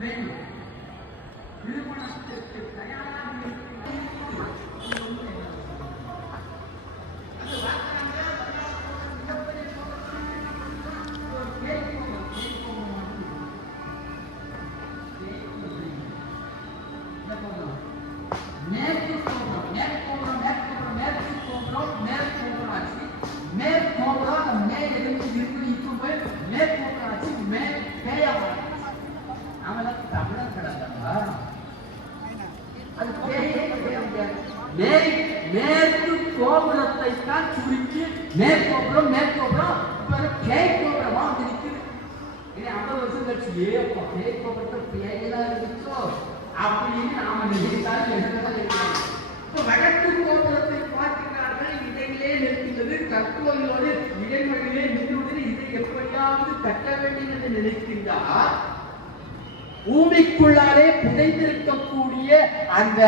வேண்டும். திருமணத்திற்கு தயாராக மேற்கு கோபுரத்தை தான் சுருக்கி மேற்கோபுரம் மேற்கோபுரம் கேட்கோபுரமா இருக்குது. 50 வருஷம் கழிச்சு ஏப்பா கேட்கோபுரத்தை பேயெல்லாம் இருந்துச்சோ அப்படின்னு நாம நினைத்தால் வடக்கு கோபுரத்தை பார்க்கிறார்கள். இடையிலே நிற்கின்றது கற்கோவிலோடு இடைவெளியிலே நின்றுவது. இதை எப்படியாவது கட்ட வேண்டும் என்று நினைக்கின்றார். பூமிக்குள்ளாலே புதைந்திருக்கக்கூடிய அந்த